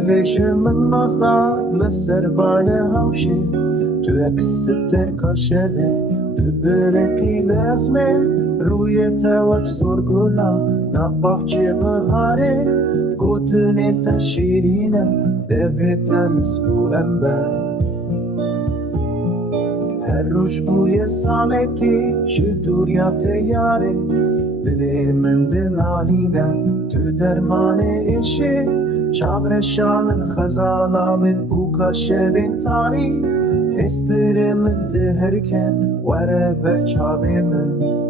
نویش من ماستا لسر بانه هاوشی تو اکستر کاشده دبرکی لازمه روی توک سرگولا نباچه بهاره گوتنی تشیرینه دویتن سو انبه هر روش بوی سالکی شدوریا تیاره دلی من دلالینه تو درمان ایشه چاور شامن خزالا من بوکا شبین تاری هستر من دهرکن وره بر چاوی من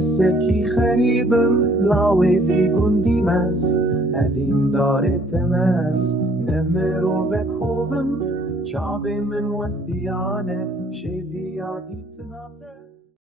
کسی خریبم لاوی وی گندی مز اوین داره تمز نمرو وکوم چاوی من وستیانه شیوی یادی تناته